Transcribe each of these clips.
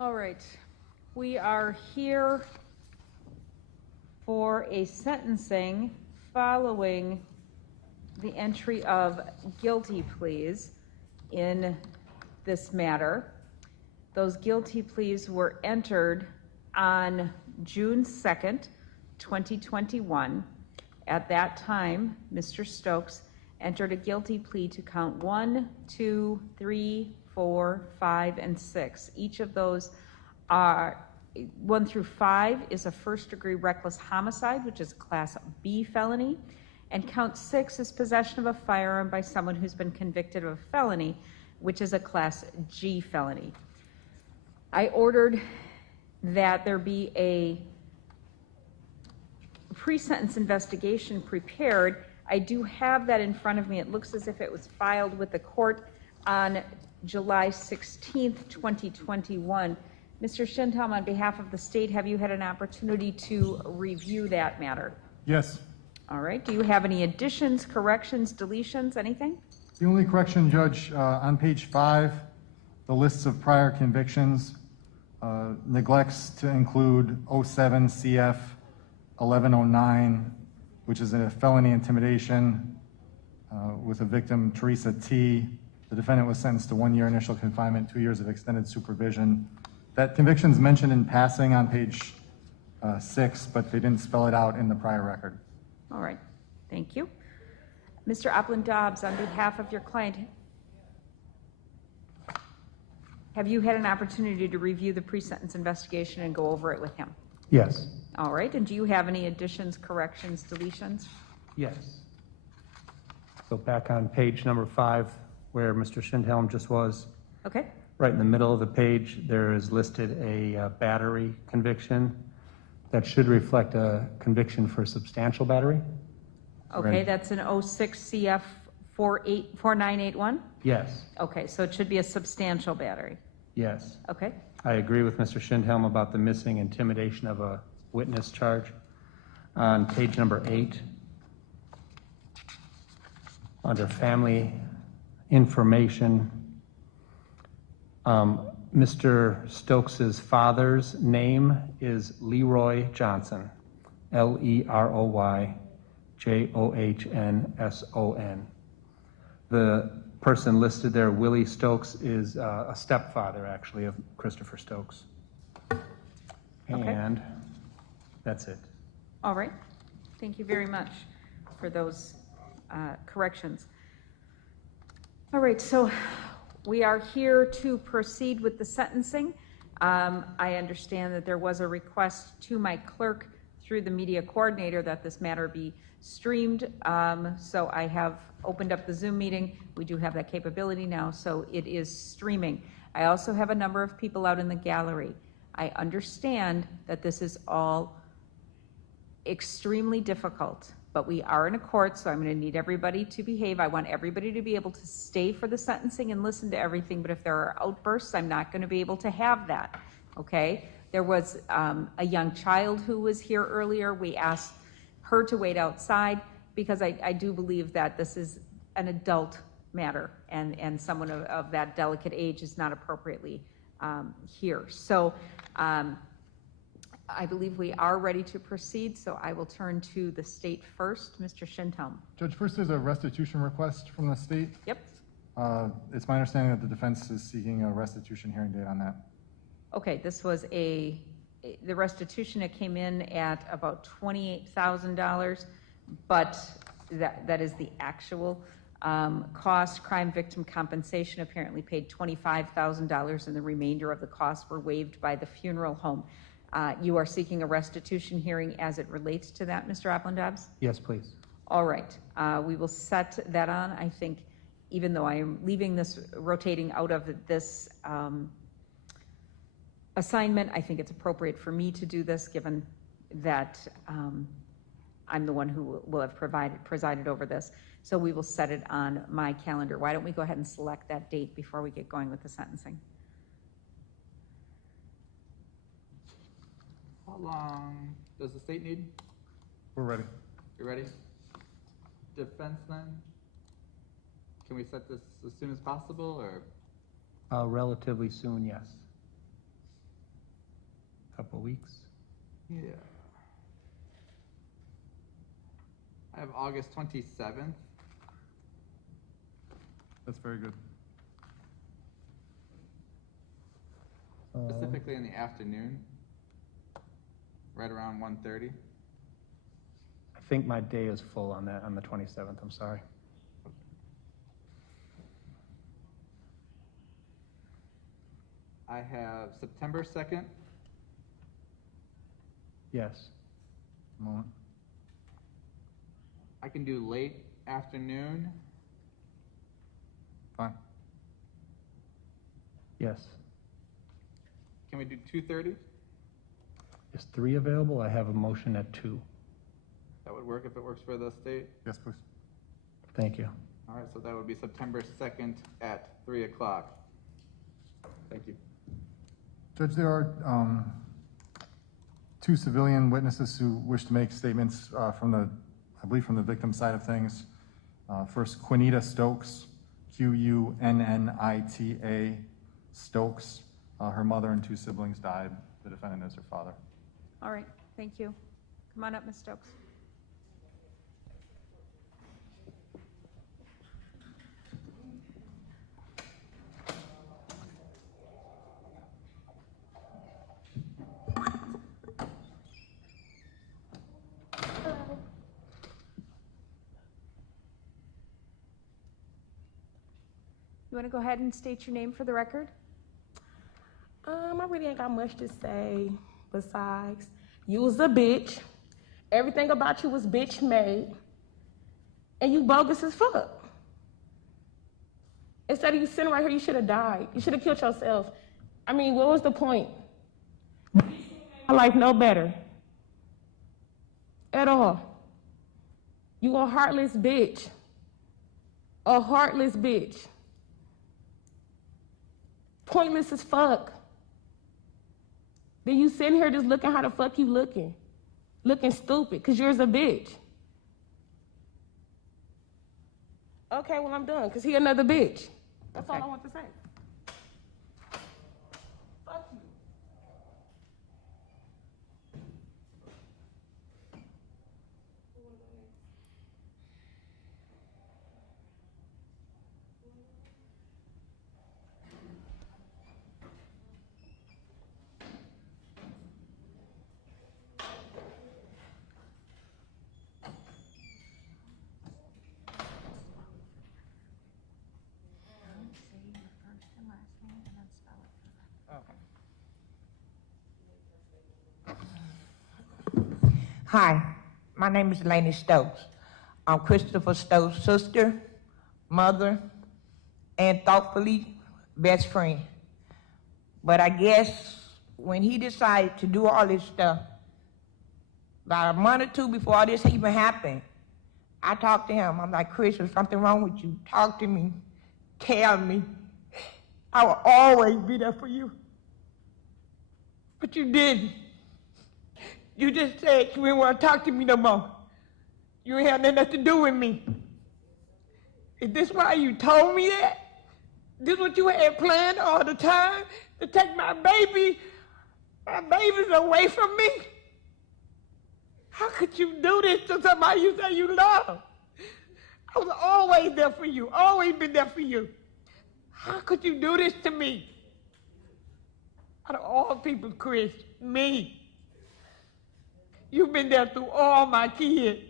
All right, we are here for a sentencing following the entry of guilty pleas in this matter. Those guilty pleas were entered on June 2nd, 2021. At that time, Mr. Stokes entered a guilty plea to count 1, 2, 3, 4, 5, and 6. Each of those are 1 through 5 is a first-degree reckless homicide, which is a Class B felony, and count 6 is possession of a firearm by someone who's been convicted of a felony, which is a Class G felony. I ordered that there be a pre-sentence investigation prepared. I do have that in front of me. It looks as if it was filed with the court on July 16th, 2021. Mr. Schindhelm, on behalf of the state, have you had an opportunity to review that matter? Yes. All right. Do you have any additions, corrections, deletions, anything? The only correction, Judge, on page 5, the lists of prior convictions neglects to include 07 CF 1109, which is a felony intimidation with a victim, Teresa T. The defendant was sentenced to 1 year initial confinement, 2 years of extended supervision. That conviction is mentioned in passing on page 6, but they didn't spell it out in the prior record. All right. Thank you. Mr. Opland-Dobbs, on behalf of your client, have you had an opportunity to review the pre-sentence investigation and go over it with him? Yes. All right. And do you have any additions, corrections, deletions? Yes. So back on page number 5, where Mr. Schindhelm just was, Okay. right in the middle of the page, there is listed a battery conviction that should reflect a conviction for substantial battery. Okay, Right. that's an 06 CF 4981? Yes. Okay, so it should be a substantial battery. Yes. Okay. I agree with Mr. Schindhelm about the missing intimidation of a witness charge. On page number 8, under family information, Mr. Stokes's father's name is Leroy Johnson, Leroy Johnsson. The person listed there, Willie Stokes, is a stepfather, actually, of Christopher Stokes. Okay. And that's it. All right. Thank you very much for those corrections. All right, so we are here to proceed with the sentencing. I understand that there was a request to my clerk through the media coordinator that this matter be streamed. So I have opened up the Zoom meeting. We do have that capability now, so it is streaming. I also have a number of people out in the gallery. I understand that this is all extremely difficult, but we are in a court, so I'm going to need everybody to behave. I want everybody to be able to stay for the sentencing and listen to everything, but if there are outbursts, I'm not going to be able to have that, okay? There was a young child who was here earlier. We asked her to wait outside because I do believe that this is an adult matter, and someone of that delicate age is not appropriately here. So I believe we are ready to proceed, so I will turn to the state first. Mr. Schindhelm. Judge, first there's a restitution request from the state. Yep. It's my understanding that the defense is seeking a restitution hearing date on that. Okay, this was the restitution, it came in at about $28,000, but that is the actual cost. Crime victim compensation apparently paid $25,000, and the remainder of the costs were waived by the funeral home. You are seeking a restitution hearing as it relates to that, Mr. Opland-Dobbs? Yes, please. All right. We will set that on. I think even though I am leaving this rotating out of this assignment, I think it's appropriate for me to do this, given that I'm the one who will have presided over this. So we will set it on my calendar. Why don't we go ahead and select that date before we get going with the sentencing? How long does the state need? We're ready. You ready? Defense then? Can we set this as soon as possible, or? Relatively soon, yes. couple of weeks. Yeah. I have August 27th. That's very good. Specifically in the afternoon, right around 1:30. I think my day is full on that, on the 27th, I'm sorry. I have September 2nd. Yes. Moment. I can do late afternoon. Fine. Yes. Can we do 2:30? Is 3 available? I have a motion at 2. That would work if it works for the state. Yes, please. Thank you. All right, so that would be September 2nd at 3 o'clock. Thank you. Judge, there are 2 civilian witnesses who wish to make statements from the, I believe, from the victim side of things. First, Quinita Stokes, Qunnita Stokes. Her mother and 2 siblings died. The defendant is her father. All right, thank you. Come on up, Ms. Stokes. You want to go ahead and state your name for the record? I really ain't got much to say besides you was a bitch. Everything about you was bitch made. And you bogus as fuck. Instead of you sitting right here, you should have died. You should have killed yourself. I mean, what was the point? My life no better. At all. You a heartless bitch. A heartless bitch. Pointless as fuck. Then you sitting here just looking how the fuck you looking. Looking stupid, because you're a bitch. Okay, well, I'm done, because he another bitch. That's all I want to say. Fuck you. Hi, my name is Laney Stokes. I'm Christopher Stokes' sister, mother, and thoughtfully best friend. But I guess when he decided to do all this stuff, about a month or 2 before all this even happened, I talked to him. I'm like, Chris, there's something wrong with you. Talk to me. Tell me. I will always be there for you. But you didn't. You just said you didn't want to talk to me no more. You ain't had nothing to do with me. Is this why you told me that? This what you had planned all the time? To take my babies away from me? How could you do this to somebody you say you love? I was always there for you, always been there for you. How could you do this to me? Out of all people, Chris, me. You've been there through all my kids.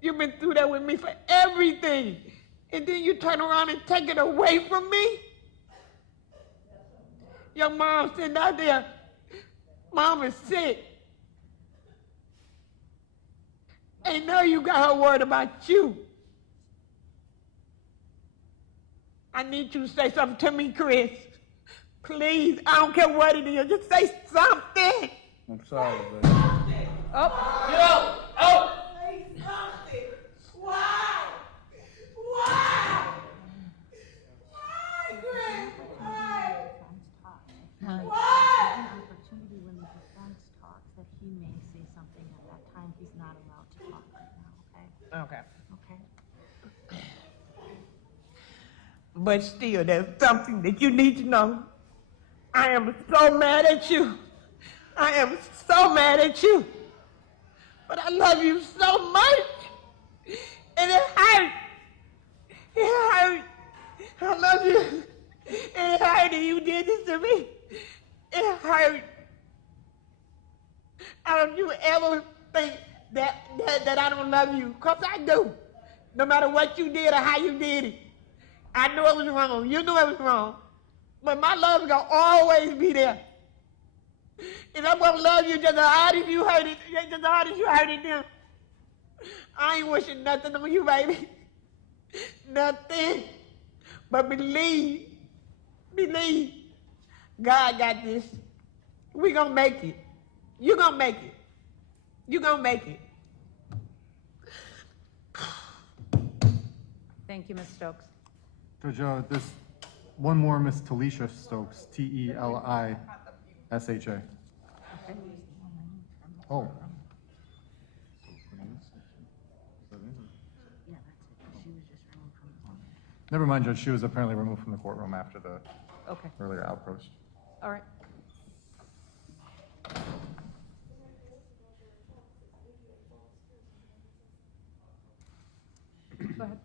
You've been through that with me for everything. And then you turn around and take it away from me? Your mom sitting out there. Mom is sick. And now you got her worried about you. I need you to say something to me, Chris. Please, I don't care what it is. Just say something. I'm sorry, but... Say something. Why? Why? Why, Chris? Why? Why? Opportunity when the defense talks that he may say something at that time. He's not allowed to talk right now, okay? Okay. Okay. But still, there's something that you need to know. I am so mad at you. I am so mad at you. But I love you so much. And it hurt. It hurt. I love you. It hurt that you did this to me. It hurt. Don't you ever think that I don't love you? Because I do. No matter what you did or how you did it. I knew it was wrong. You knew it was wrong. But my love is going to always be there. And I'm going to love you just as hard as you hurt it, just as hard as you hurted them. I ain't wishing nothing on you, baby. Nothing. But believe. God got this. We going to make it. You going to make it. You going to make it. Thank you, Ms. Stokes. Judge, there's one more, Miss Talisha Stokes, Telisha. Oh. Never mind, Judge, she was apparently removed from the courtroom after the Okay, earlier outpost. all right. Go ahead.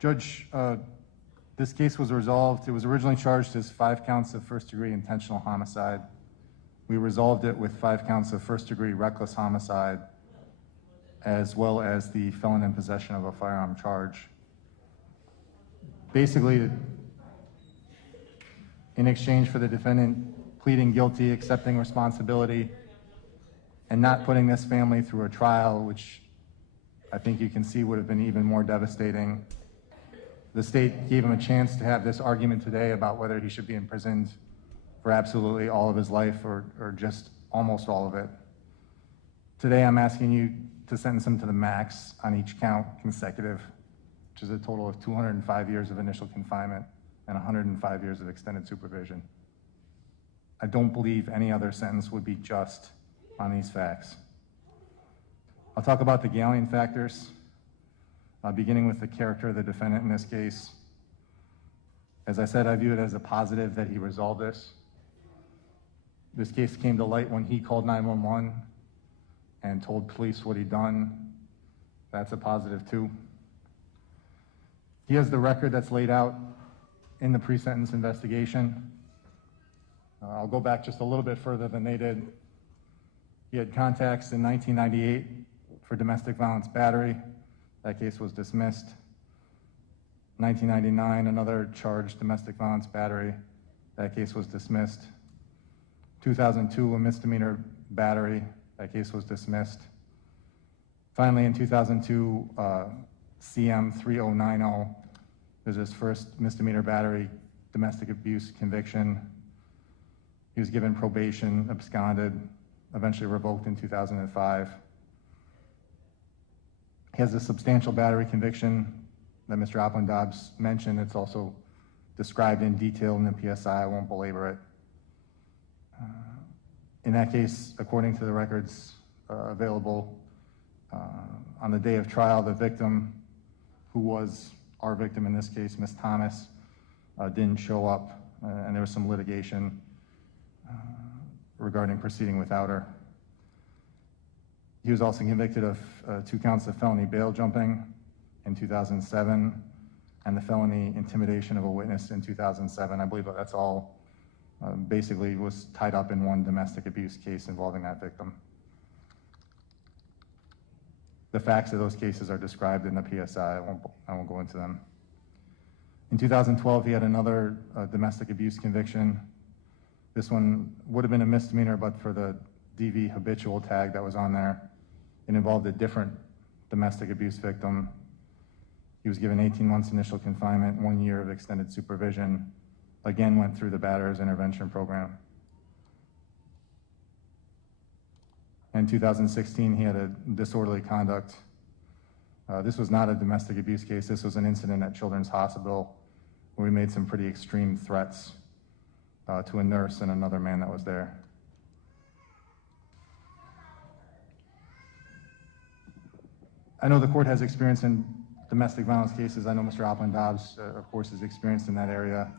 Judge, this case was resolved. It was originally charged as 5 counts of first-degree intentional homicide. We resolved it with 5 counts of first-degree reckless homicide, as well as the felon in possession of a firearm charge. Basically, in exchange for the defendant pleading guilty, accepting responsibility, and not putting this family through a trial, which I think you can see would have been even more devastating. The state gave him a chance to have this argument today about whether he should be imprisoned for absolutely all of his life or just almost all of it. Today I'm asking you to sentence him to the max on each count consecutive, which is a total of 205 years of initial confinement and 105 years of extended supervision. I don't believe any other sentence would be just on these facts. I'll talk about the Galleon factors, beginning with the character of the defendant in this case. As I said, I view it as a positive that he resolved this. This case came to light when he called 911 and told police what he'd done. That's a positive too. He has the record that's laid out in the pre-sentence investigation. I'll go back just a little bit further than they did. He had contacts in 1998 for domestic violence battery. That case was dismissed. 1999, another charged domestic violence battery. That case was dismissed. 2002, a misdemeanor battery. That case was dismissed. Finally, in 2002, CM 3090, there's his first misdemeanor battery domestic abuse conviction. He was given probation, absconded, eventually revoked in 2005. He has a substantial battery conviction that Mr. Opland-Dobbs mentioned. It's also described in detail in the PSI. I won't belabor it. In that case, according to the records available, on the day of trial, the victim, who was our victim in this case, Ms. Thomas, didn't show up, and there was some litigation regarding proceeding without her. He was also convicted of 2 counts of felony bail jumping in 2007 and the felony intimidation of a witness in 2007. I believe that's all basically was tied up in one domestic abuse case involving that victim. The facts of those cases are described in the PSI. I won't go into them. In 2012, he had another domestic abuse conviction. This one would have been a misdemeanor, but for the DV habitual tag that was on there, it involved a different domestic abuse victim. He was given 18 months initial confinement, 1 year of extended supervision, again went through the batterers intervention program. In 2016, he had a disorderly conduct. This was not a domestic abuse case. This was an incident at Children's Hospital where we made some pretty extreme threats to a nurse and another man that was there. I know the court has experience in domestic violence cases. I know Mr. Opland-Dobbs, of course, is experienced in that area.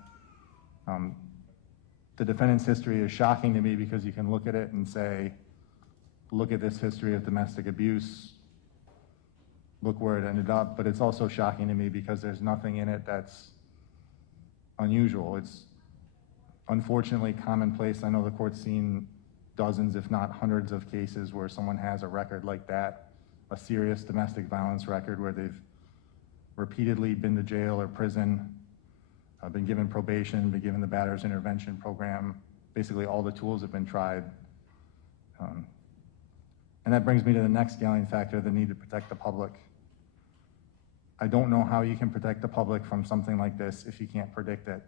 The defendant's history is shocking to me because you can look at it and say, look at this history of domestic abuse, look where it ended up, but it's also shocking to me because there's nothing in it that's unusual. It's unfortunately commonplace. I know the court's seen dozens, if not hundreds of cases where someone has a record like that, a serious domestic violence record where they've repeatedly been to jail or prison, been given probation, been given the batter's intervention program. Basically all the tools have been tried. And that brings me to the next galling factor, the need to protect the public. I don't know how you can protect the public from something like this if you can't predict it.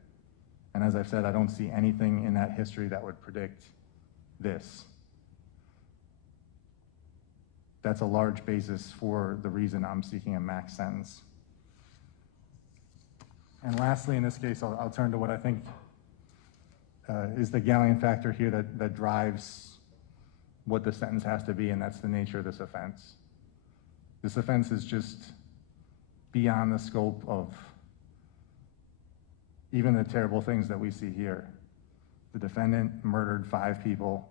And as I've said, I don't see anything in that history that would predict this. That's a large basis for the reason I'm seeking a max sentence. And lastly, in this case, I'll turn to what I think is the galling factor here that drives what the sentence has to be, and that's the nature of this offense. This offense is just beyond the scope of even the terrible things that we see here. The defendant murdered 5 people,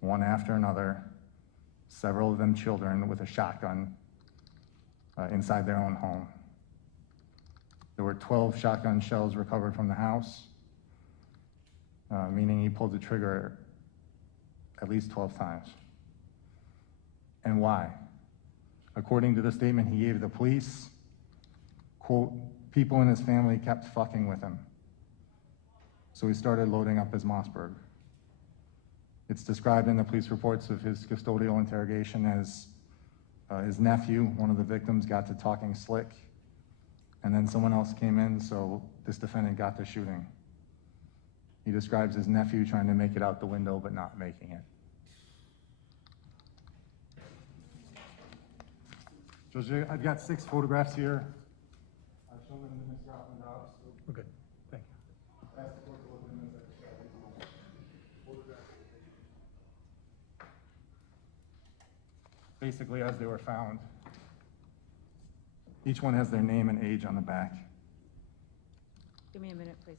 one after another, several of them children, with a shotgun inside their own home. There were 12 shotgun shells recovered from the house, meaning he pulled the trigger at least 12 times. And why? According to the statement he gave the police, quote, people in his family kept fucking with him. So he started loading up his Mossberg. It's described in the police reports of his custodial interrogation as his nephew, one of the victims, got to talking slick, and then someone else came in, so this defendant got to shooting. He describes his nephew trying to make it out the window but not making it. Judge, I've got 6 photographs here. I've shown them to Mr. Offenbach. We're good. Thank you. Ask the court to look at them as I describe these photographs. Basically, as they were found. Each one has their name and age on the back. Give me a minute, please.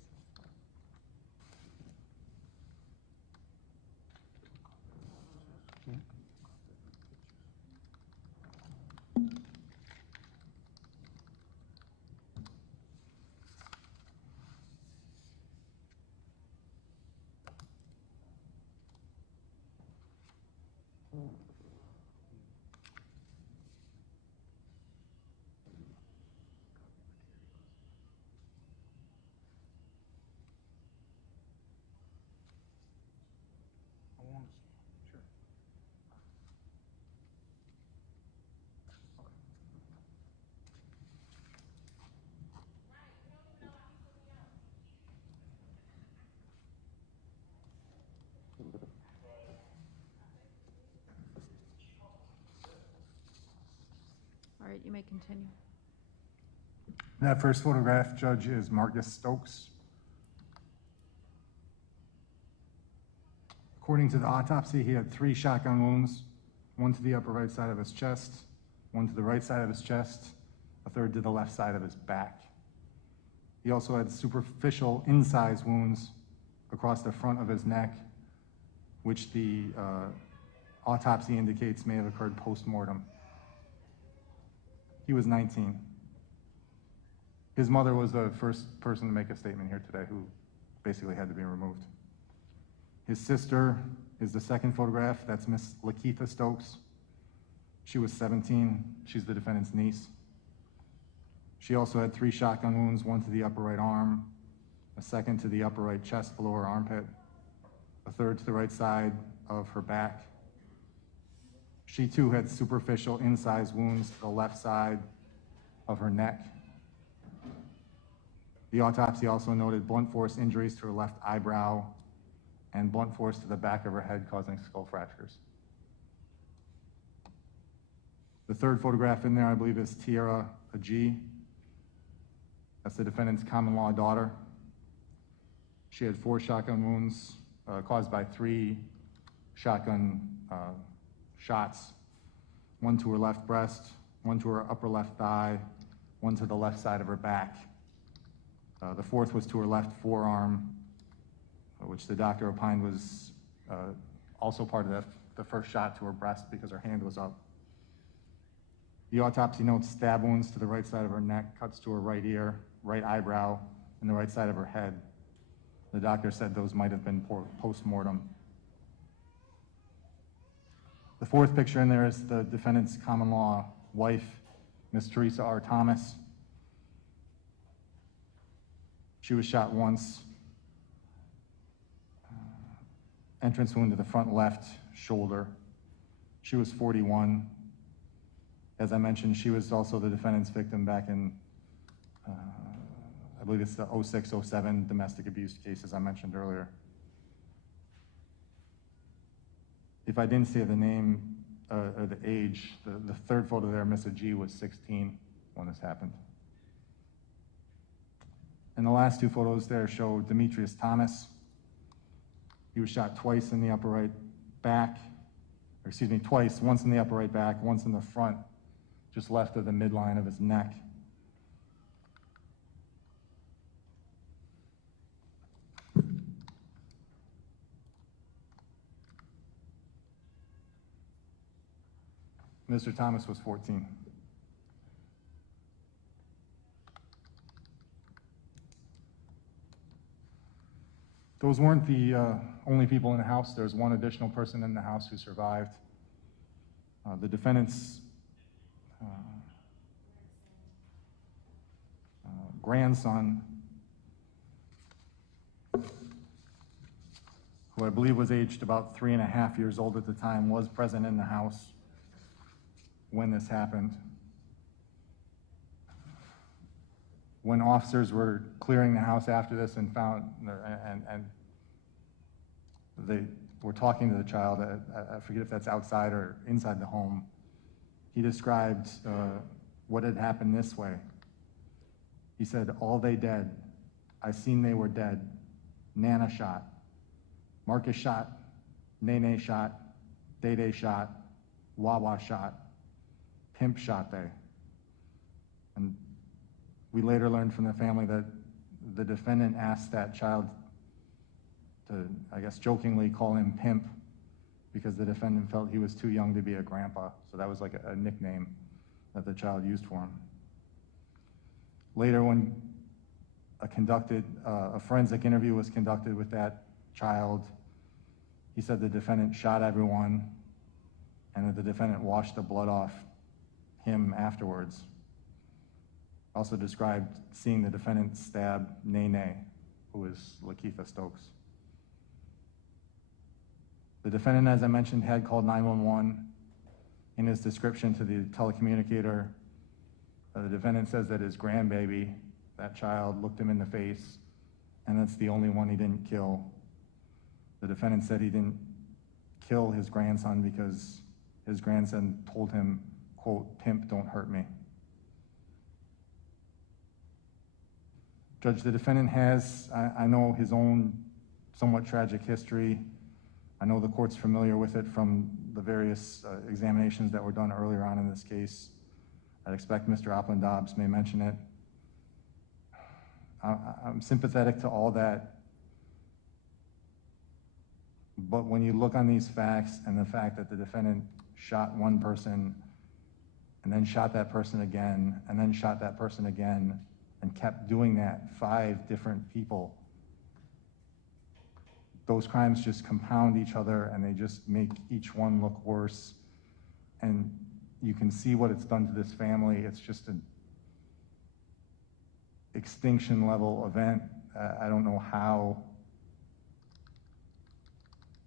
All right, you may continue. That first photograph, Judge, is Marcus Stokes. According to the autopsy, he had 3 shotgun wounds, one to the upper right side of his chest, one to the right side of his chest, a third to the left side of his back. He also had superficial incise wounds across the front of his neck, which the autopsy indicates may have occurred post-mortem. He was 19. His mother was the first person to make a statement here today who basically had to be removed. His sister is the second photograph. That's Miss Lakeitha Stokes. She was 17. She's the defendant's niece. She also had 3 shotgun wounds, one to the upper right arm, a second to the upper right chest below her armpit, a third to the right side of her back. She too had superficial incise wounds to the left side of her neck. The autopsy also noted blunt force injuries to her left eyebrow and blunt force to the back of her head, causing skull fractures. The third photograph in there, I believe, is Tiara Agee. That's the defendant's common law daughter. She had 4 shotgun wounds caused by 3 shotgun shots, one to her left breast, one to her upper left thigh, one to the left side of her back. The fourth was to her left forearm, which the doctor opined was also part of the first shot to her breast because her hand was up. The autopsy notes stab wounds to the right side of her neck, cuts to her right ear, right eyebrow, and the right side of her head. The doctor said those might have been post-mortem. The fourth picture in there is the defendant's common law wife, Miss Teresa R. Thomas. She was shot once. Entrance wound to the front left shoulder. She was 41. As I mentioned, she was also the defendant's victim back in, I believe it's the 06-07 domestic abuse cases I mentioned earlier. If I didn't say the name or the age, the third photo there, Mrs. G was 16 when this happened. And the last two photos there show Demetrius Thomas. He was shot twice in the upper right back, or excuse me, twice, once in the upper right back, once in the front, just left of the midline of his neck. Mr. Thomas was 14. Those weren't the only people in the house. There's one additional person in the house who survived. The defendant's grandson, who I believe was aged about 3.5 years old at the time, was present in the house when this happened. When officers were clearing the house after this and found, and they were talking to the child, I forget if that's outside or inside the home, he described what had happened this way. He said, "All they dead, I seen they were dead. Nana shot, Marcus shot, Nene shot, Day shot, Wawa shot, Pimp shot they." And we later learned from the family that the defendant asked that child to, I guess, jokingly call him Pimp because the defendant felt he was too young to be a grandpa. So that was like a nickname that the child used for him. Later, when a forensic interview was conducted with that child, he said the defendant shot everyone and that the defendant washed the blood off him afterwards. Also described seeing the defendant stab Nene, who was Lakeitha Stokes. The defendant, as I mentioned, had called 911. In his description to the telecommunicator, the defendant says that his grandbaby, that child, looked him in the face, and that's the only one he didn't kill. The defendant said he didn't kill his grandson because his grandson told him, quote, "Pimp, don't hurt me." Judge, the defendant has, I know, his own somewhat tragic history. I know the court's familiar with it from the various examinations that were done earlier on in this case. I'd expect Mr. Opland-Dobbs may mention it. I'm sympathetic to all that. But when you look on these facts and the fact that the defendant shot one person and then shot that person again and then shot that person again and kept doing that, 5 different people, those crimes just compound each other and they just make each one look worse. And you can see what it's done to this family. It's just an extinction level event. I don't know how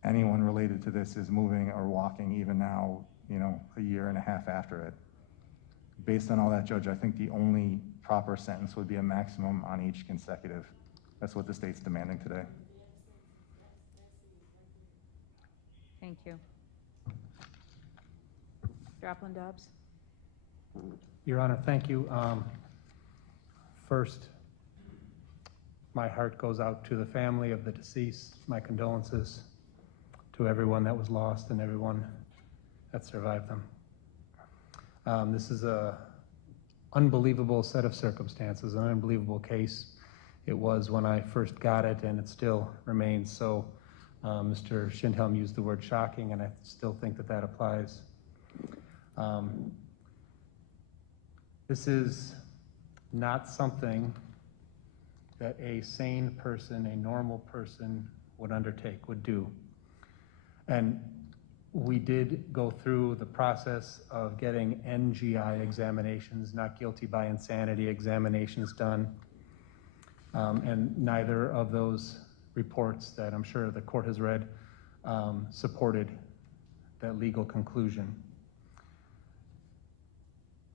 anyone related to this is moving or walking even now, you know, a year and a half after it. Based on all that, Judge, I think the only proper sentence would be a maximum on each consecutive. That's what the state's demanding today. Thank you. Mr. Opland-Dobbs? Your Honor, thank you. First, my heart goes out to the family of the deceased. My condolences to everyone that was lost and everyone that survived them. This is an unbelievable set of circumstances, an unbelievable case. it was when I first got it, and it still remains so. Mr. Schindhelm used the word shocking, and I still think that that applies. This is not something that a sane person, a normal person would undertake, would do. And we did go through the process of getting NGI examinations, not guilty by insanity examinations done. And neither of those reports that I'm sure the court has read supported that legal conclusion.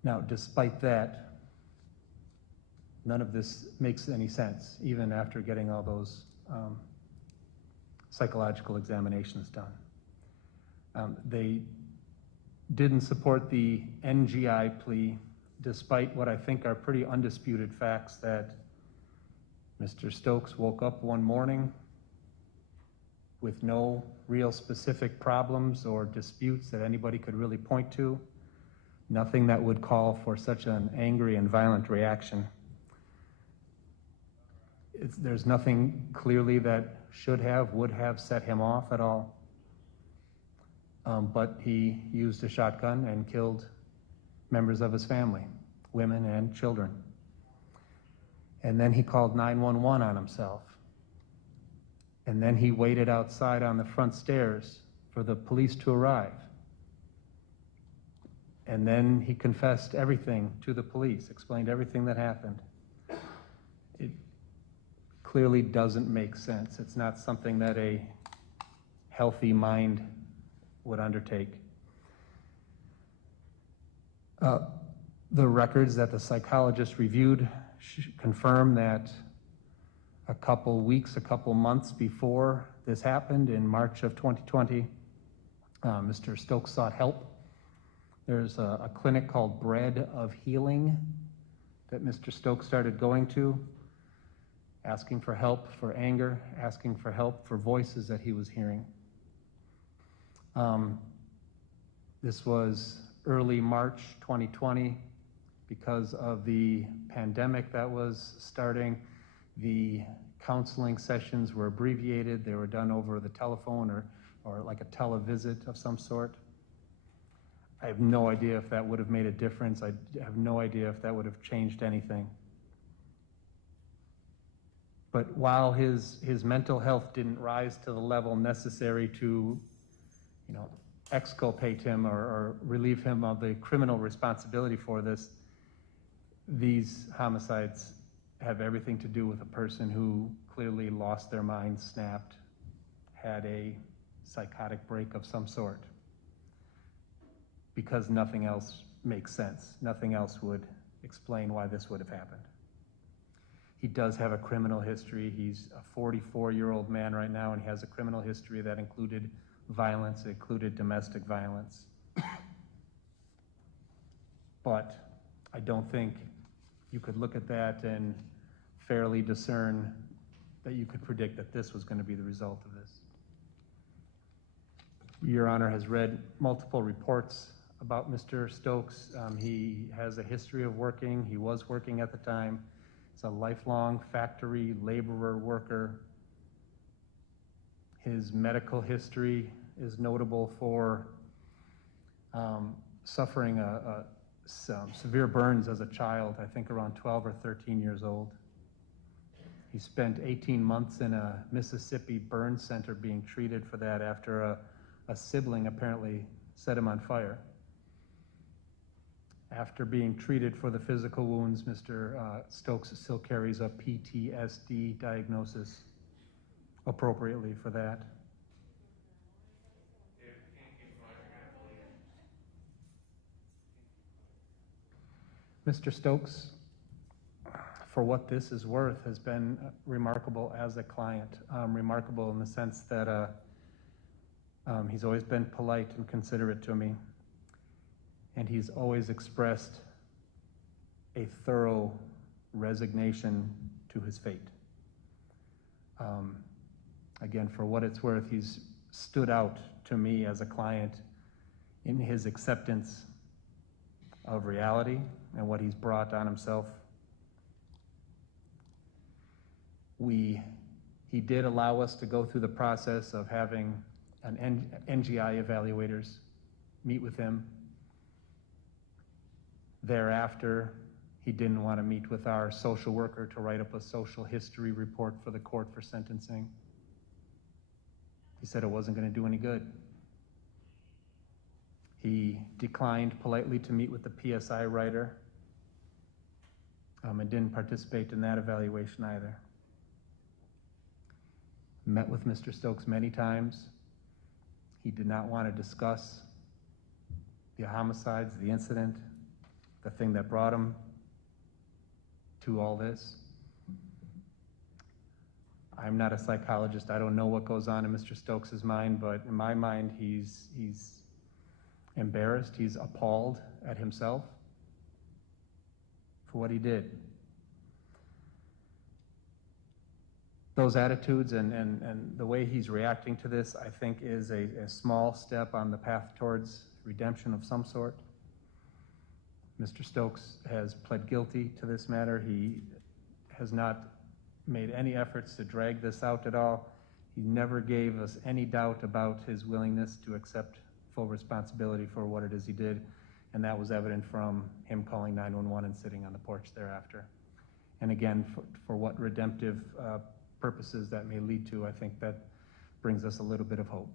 Now, despite that, none of this makes any sense, even after getting all those psychological examinations done. They didn't support the NGI plea, despite what I think are pretty undisputed facts that Mr. Stokes woke up one morning with no real specific problems or disputes that anybody could really point to. Nothing that would call for such an angry and violent reaction. There's nothing clearly that should have, would have set him off at all. But he used a shotgun and killed members of his family, women and children. And then he called 911 on himself. And then he waited outside on the front stairs for the police to arrive. And then he confessed everything to the police, explained everything that happened. It clearly doesn't make sense. It's not something that a healthy mind would undertake. The records that the psychologist reviewed confirm that a couple weeks, a couple months before this happened, in March of 2020, Mr. Stokes sought help. There's a clinic called Bread of Healing that Mr. Stokes started going to, asking for help for anger, asking for help for voices that he was hearing. This was early March 2020. Because of the pandemic that was starting, the counseling sessions were abbreviated. They were done over the telephone or like a televisit of some sort. I have no idea if that would have made a difference. I have no idea if that would have changed anything. But while his mental health didn't rise to the level necessary to, exculpate him or relieve him of the criminal responsibility for this, these homicides have everything to do with a person who clearly lost their mind, snapped, had a psychotic break of some sort. Because nothing else makes sense. Nothing else would explain why this would have happened. He does have a criminal history. He's a 44-year-old man right now, and he has a criminal history that included violence, included domestic violence. But I don't think you could look at that and fairly discern that you could predict that this was going to be the result of this. Your Honor has read multiple reports about Mr. Stokes. He has a history of working. He was working at the time. He's a lifelong factory laborer worker. His medical history is notable for suffering some severe burns as a child, I think around 12 or 13 years old. He spent 18 months in a Mississippi burn center being treated for that after a sibling apparently set him on fire. After being treated for the physical wounds, Mr. Stokes still carries a PTSD diagnosis appropriately for that. Mr. Stokes, for what this is worth, has been remarkable as a client. Remarkable in the sense that he's always been polite and considerate to me, and he's always expressed a thorough resignation to his fate. Again, for what it's worth, he's stood out to me as a client in his acceptance of reality and what he's brought on himself. He did allow us to go through the process of having NGI evaluators meet with him. Thereafter, he didn't want to meet with our social worker to write up a social history report for the court for sentencing. He said it wasn't going to do any good. He declined politely to meet with the PSI writer, and didn't participate in that evaluation either. Met with Mr. Stokes many times. He did not want to discuss the homicides, the incident, the thing that brought him to all this. I'm not a psychologist. I don't know what goes on in Mr. Stokes' mind, but in my mind, he's embarrassed. He's appalled at himself for what he did. Those attitudes and the way he's reacting to this, I think, is a small step on the path towards redemption of some sort. Mr. Stokes has pled guilty to this matter. He has not made any efforts to drag this out at all. He never gave us any doubt about his willingness to accept full responsibility for what it is he did, and that was evident from him calling 911 and sitting on the porch thereafter. And again, for what redemptive purposes that may lead to, I think that brings us a little bit of hope.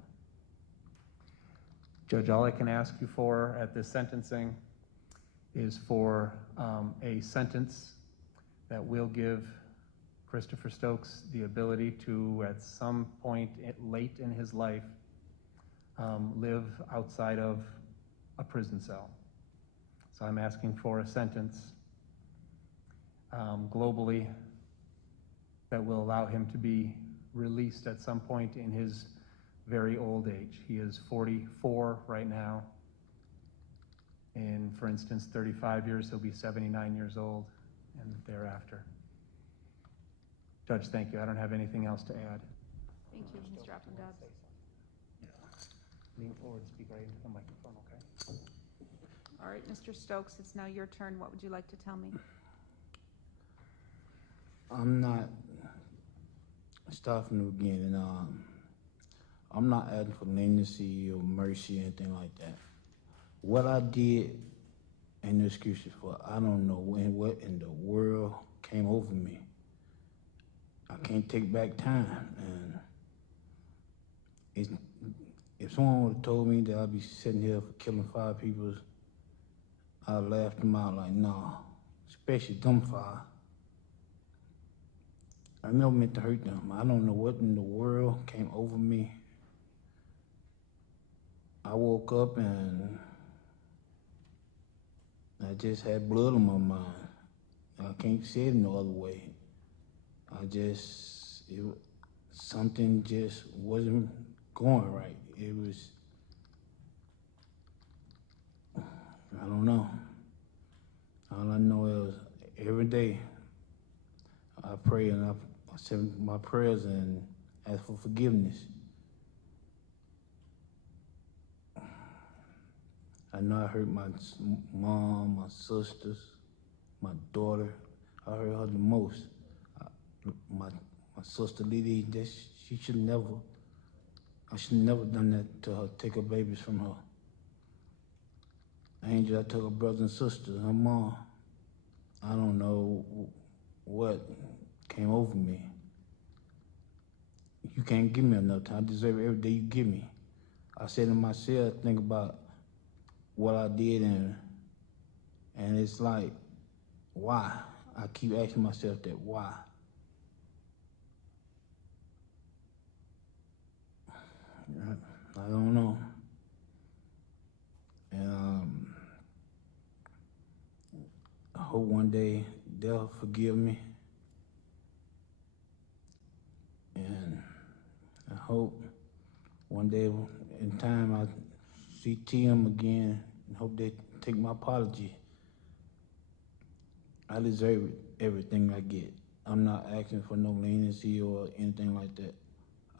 Judge, all I can ask you for at this sentencing is for a sentence that will give Christopher Stokes the ability to, at some point late in his life, live outside of a prison cell. So I'm asking for a sentence globally that will allow him to be released at some point in his very old age. He is 44 right now. In, for instance, 35 years, he'll be 79 years old, and thereafter. Judge, thank you. I don't have anything else to add. Thank you, Mr. Applegate. Lean forward, speak right into the microphone, okay? All right, Mr. Stokes, it's now your turn. What would you like to tell me? I'm not, start from the beginning, I'm not asking for leniency or mercy or anything like that. What I did, ain't no excuses for. I don't know what in the world came over me. I can't take back time, and if someone would have told me that I'd be sitting here for killing 5 people, I'd laughed them out like, nah, especially them 5. I never meant to hurt them. I don't know what in the world came over me. I woke up and I just had blood on my mind. I can't say it no other way. Something just wasn't going right. It was, I don't know. All I know is every day I pray and I send my prayers and ask for forgiveness. I know I hurt my mom, my sisters, my daughter. I hurt her the most. My sister Lily, she should never, I should never done that to her, take her babies from her. Angel, I took her brothers and sisters, her mom. I don't know what came over me. You can't give me enough time. I deserve every day you give me. I said to myself, think about what I did, and it's like, why? I keep asking myself that, why? I don't know. And I hope one day they'll forgive me. And I hope one day in time I see TM again and hope they take my apology. I deserve everything I get. I'm not asking for no leniency or anything like that.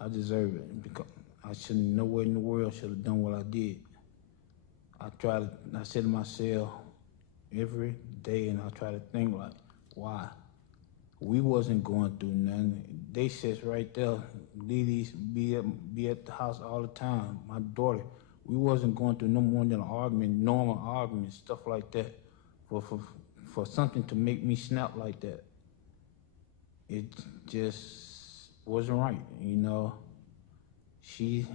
I deserve it because I shouldn't, nowhere in the world should have done what I did. I said to myself every day, and I try to think like, why? We wasn't going through nothing. They says right there, ladies be at the house all the time. My daughter, we wasn't going through no more than an argument, normal arguments, stuff like that, for something to make me snap like that. It just wasn't right, you know. She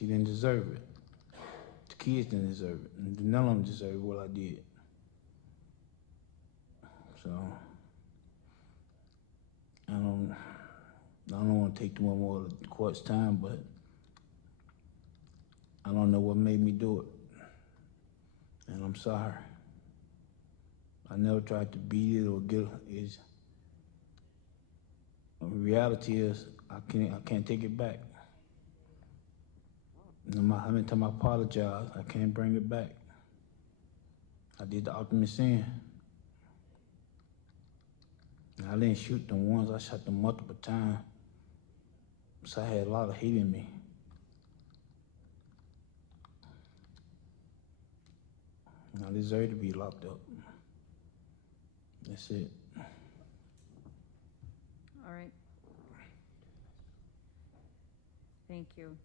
didn't deserve it. The kids didn't deserve it. None of them deserved what I did. So I don't want to take too much more of the court's time, but I don't know what made me do it, and I'm sorry. I never tried to beat it or get it. The reality is I can't take it back. No matter how many times I apologize, I can't bring it back. I did the ultimate sin. I didn't shoot them once, I shot them multiple times. So I had a lot of hate in me. I deserve to be locked up. That's it. All right. Thank you.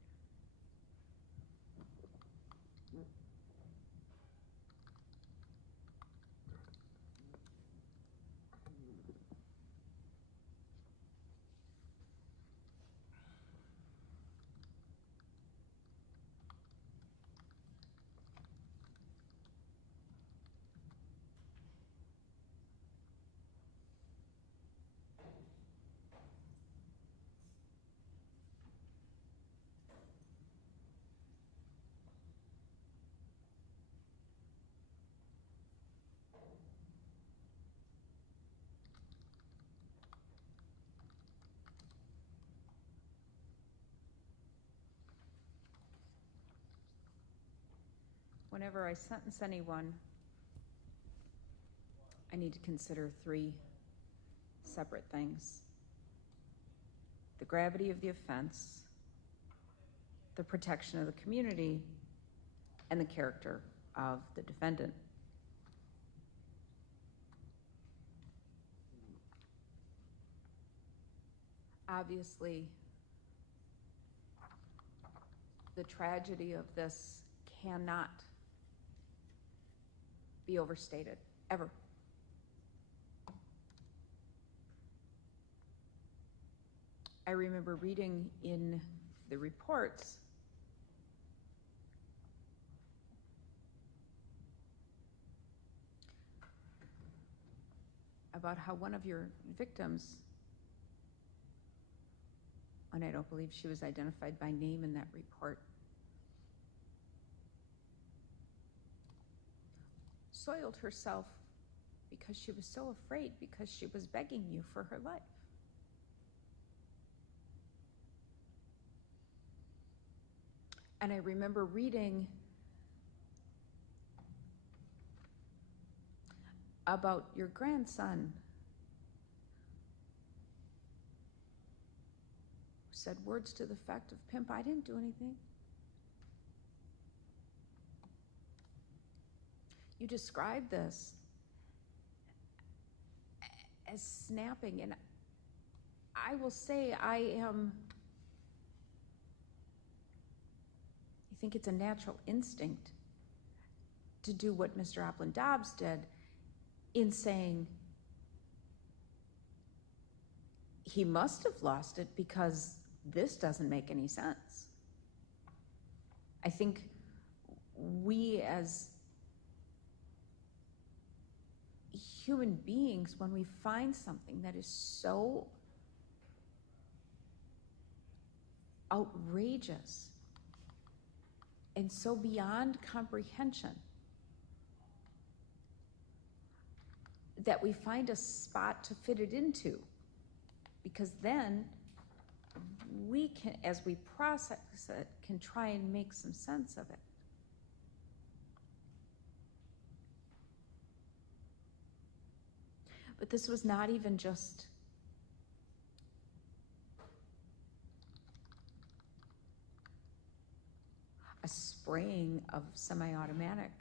Whenever I sentence anyone, I need to consider three separate things: the gravity of the offense, the protection of the community, and the character of the defendant. Obviously, the tragedy of this cannot be overstated, ever. I remember reading in the reports about how one of your victims, and I don't believe she was identified by name in that report, soiled herself because she was so afraid, because she was begging you for her life. And I remember reading about your grandson who said words to the effect of, "Pimp, I didn't do anything." You describe this as snapping, and I will say I think it's a natural instinct to do what Mr. Oplin Dobbs did in saying he must have lost it because this doesn't make any sense. I think we as human beings, when we find something that is so outrageous and so beyond comprehension, that we find a spot to fit it into, because then we can, as we process it, can try and make some sense of it. But this was not even just a spraying of semi-automatic.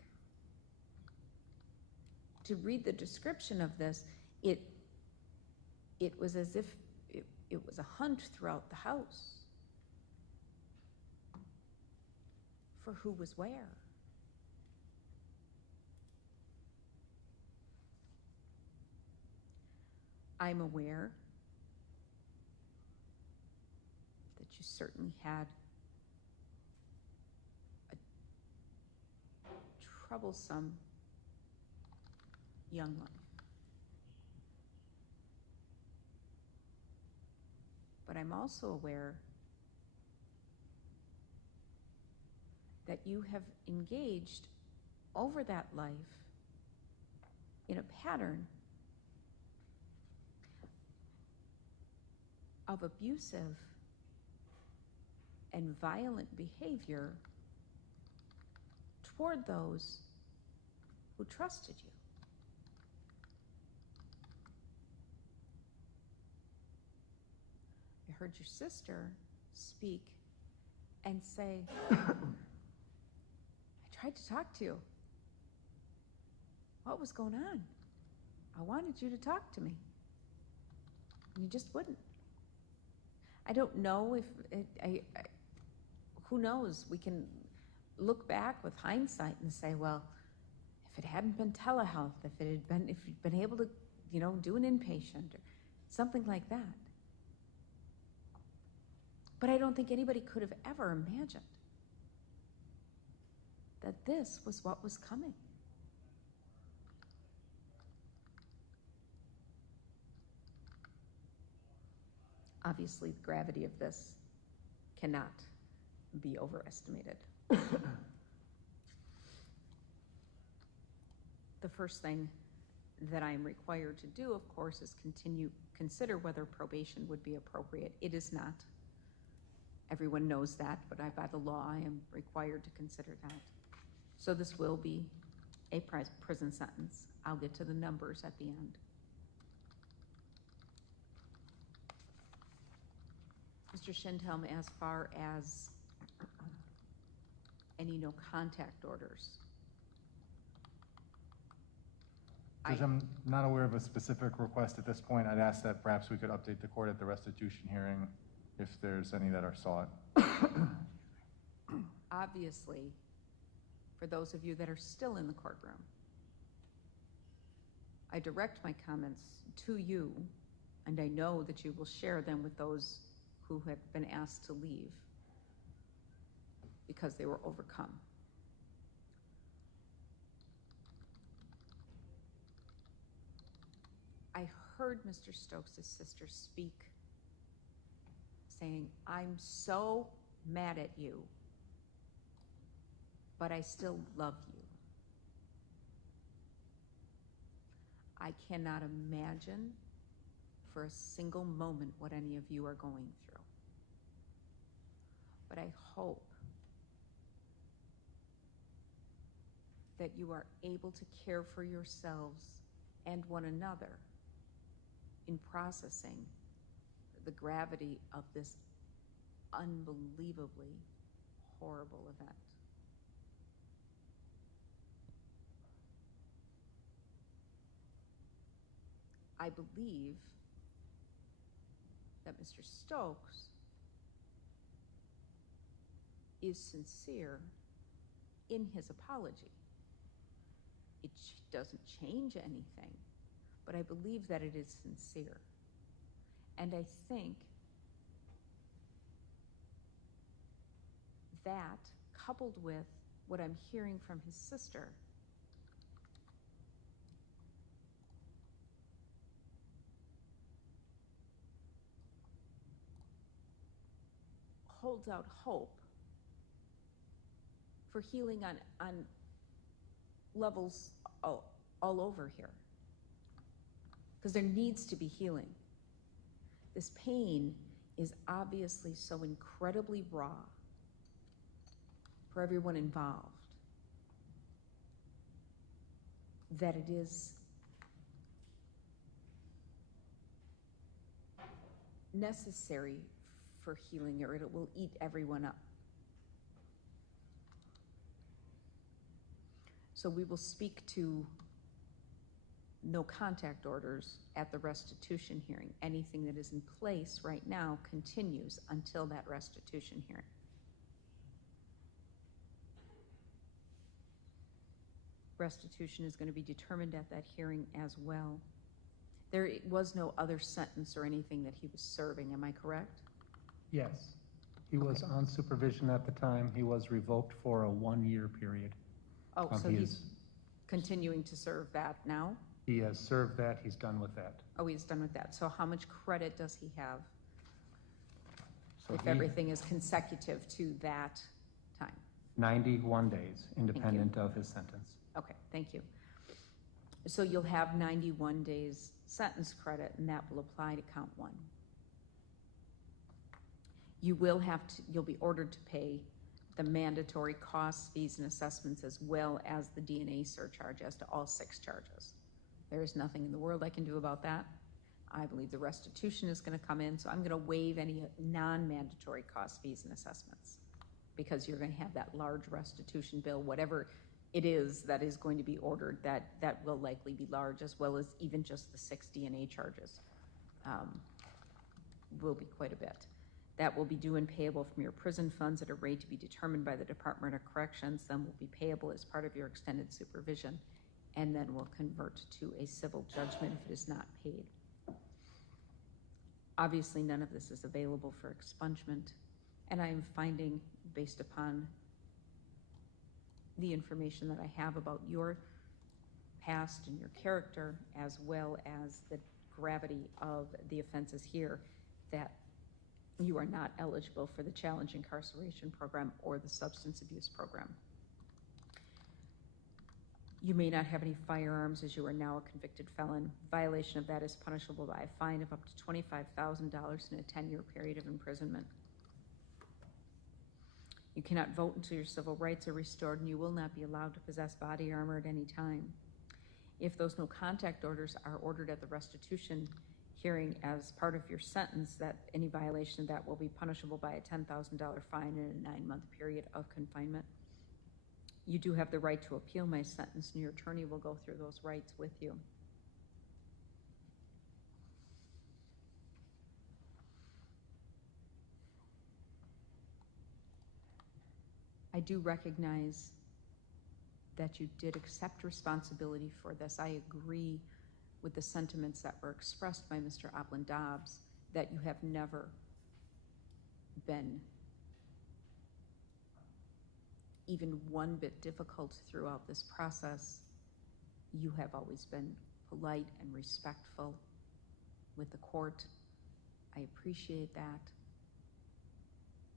to read the description of this, it was as if it was a hunt throughout the house for who was where. I'm aware that you certainly had a troublesome young life. But I'm also aware that you have engaged over that life in a pattern of abusive and violent behavior toward those who trusted you. I heard your sister speak and say, I tried to talk to you. What was going on? I wanted you to talk to me. And you just wouldn't. I don't know if, who knows? We can look back with hindsight and say, well, if it hadn't been telehealth, if you'd been able to, do an inpatient or something like that. But I don't think anybody could have ever imagined that this was what was coming. Obviously, the gravity of this cannot be overestimated. The first thing that I am required to do, of course, is consider whether probation would be appropriate. It is not. Everyone knows that, but by the law, I am required to consider that. So this will be a prison sentence. I'll get to the numbers at the end. Mr. Shindhelm, as far as any no contact orders. Judge, I'm not aware of a specific request at this point. I'd ask that perhaps we could update the court at the restitution hearing if there's any that are sought. Obviously, for those of you that are still in the courtroom, I direct my comments to you, and I know that you will share them with those who have been asked to leave because they were overcome. I heard Mr. Stokes' sister speak, saying, I'm so mad at you, but I still love you. I cannot imagine for a single moment what any of you are going through. But I hope that you are able to care for yourselves and one another in processing the gravity of this unbelievably horrible event. I believe that Mr. Stokes is sincere in his apology. It doesn't change anything, but I believe that it is sincere. And I think that, coupled with what I'm hearing from his sister, holds out hope for healing on levels all over here. Because there needs to be healing. This pain is obviously so incredibly raw for everyone involved that it is necessary for healing, or it will eat everyone up. So we will speak to no contact orders at the restitution hearing. Anything that is in place right now continues until that restitution hearing. Restitution is going to be determined at that hearing as well. There was no other sentence or anything that he was serving, am I correct? Yes, he was on supervision at the time. He was revoked for a 1-year period. Oh, so He he's is- continuing to serve that now? He has served that, he's done with that. Oh, he's done with that. So how much credit does he have So if he- everything is consecutive to that time? 91 days, independent of his sentence. Okay, thank you. So you'll have 91 days sentence credit, and that will apply to count 1. You will have to, you'll be ordered to pay the mandatory costs, fees, and assessments, as well as the DNA surcharge as to all 6 charges. There is nothing in the world I can do about that. I believe the restitution is going to come in, so I'm going to waive any non-mandatory costs, fees, and assessments, because you're going to have that large restitution bill, whatever it is that is going to be ordered, that will likely be large, as well as even just the 6 DNA charges will be quite a bit. That will be due and payable from your prison funds at a rate to be determined by the Department of Corrections, then will be payable as part of your extended supervision, and then will convert to a civil judgment if it is not paid. Obviously, none of this is available for expungement, and I am finding, based upon the information that I have about your past and your character, as well as the gravity of the offenses here, that you are not eligible for the challenge incarceration program or the substance abuse program. You may not have any firearms, as you are now a convicted felon. Violation of that is punishable by a fine of up to $25,000 and a 10-year period of imprisonment. You cannot vote until your civil rights are restored, and you will not be allowed to possess body armor at any time. If those no contact orders are ordered at the restitution hearing as part of your sentence, that any violation of that will be punishable by a $10,000 fine and a 9-month period of confinement. You do have the right to appeal my sentence, and your attorney will go through those rights with you. I do recognize that you did accept responsibility for this. I agree with the sentiments that were expressed by Mr. Opland-Dobbs, that you have never been even one bit difficult throughout this process. You have always been polite and respectful with the court. I appreciate that.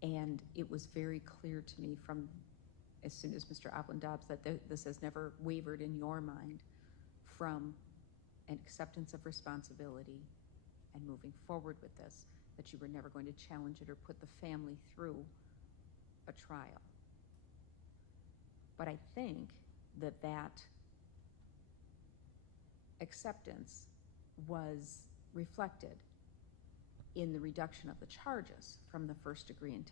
And it was very clear to me from as soon as Mr. Opland-Dobbs that this has never wavered in your mind from an acceptance of responsibility and moving forward with this, that you were never going to challenge it or put the family through a trial. But I think that that acceptance was reflected in the reduction of the charges from the first degree intent.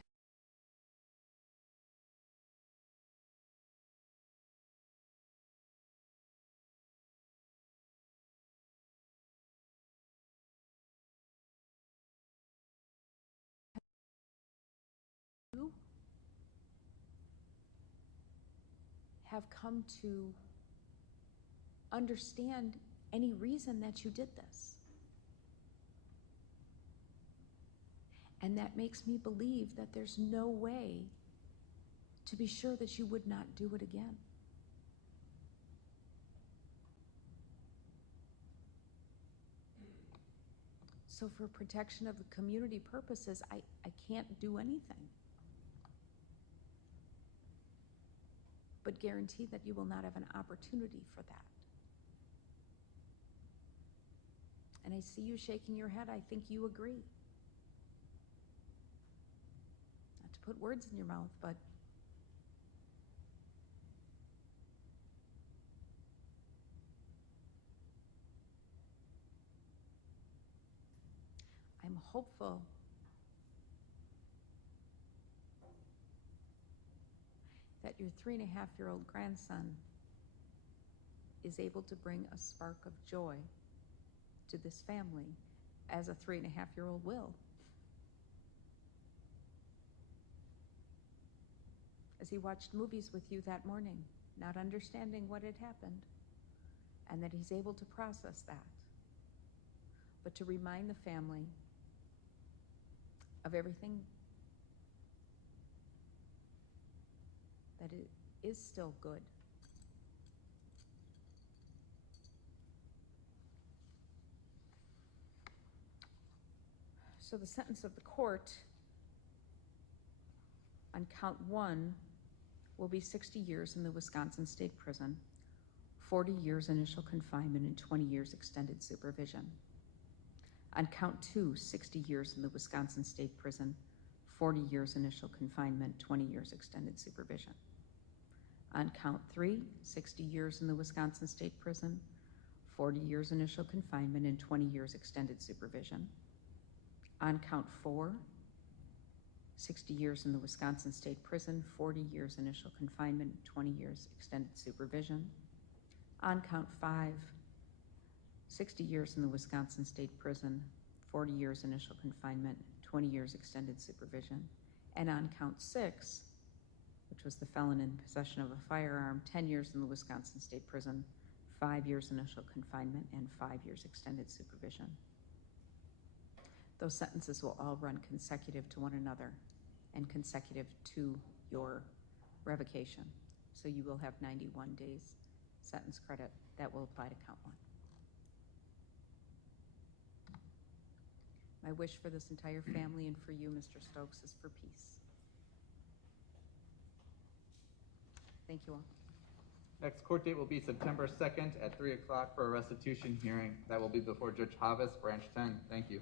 You have come to understand any reason that you did this. And that makes me believe that there's no way to be sure that you would not do it again. So for protection of the community purposes, I can't do anything but guarantee that you will not have an opportunity for that. And I see you shaking your head. I think you agree. Not to put words in your mouth, but I'm hopeful that your 3.5-year-old grandson is able to bring a spark of joy to this family as a 3.5-year-old will. As he watched movies with you that morning, not understanding what had happened, and that he's able to process that, but to remind the family of everything that it is still good. So the sentence of the court on count 1 will be 60 years in the Wisconsin State Prison, 40 years initial confinement, and 20 years extended supervision. On count 2, 60 years in the Wisconsin State Prison, 40 years initial confinement, 20 years extended supervision. On count 3, 60 years in the Wisconsin State Prison, 40 years initial confinement, and 20 years extended supervision. On count 4, 60 years in the Wisconsin State Prison, 40 years initial confinement, 20 years extended supervision. On count 5, 60 years in the Wisconsin State Prison, 40 years initial confinement, 20 years extended supervision. And on count 6, which was the felon in possession of a firearm, 10 years in the Wisconsin State Prison, 5 years initial confinement, and 5 years extended supervision. Those sentences will all run consecutive to one another and consecutive to your revocation. So you will have 91 days sentence credit that will apply to count 1. My wish for this entire family and for you, Mr. Stokes, is for peace. Thank you all. Next court date will be September 2nd at 3 o'clock for a restitution hearing. That will be before Judge Havas, Branch 10. Thank you.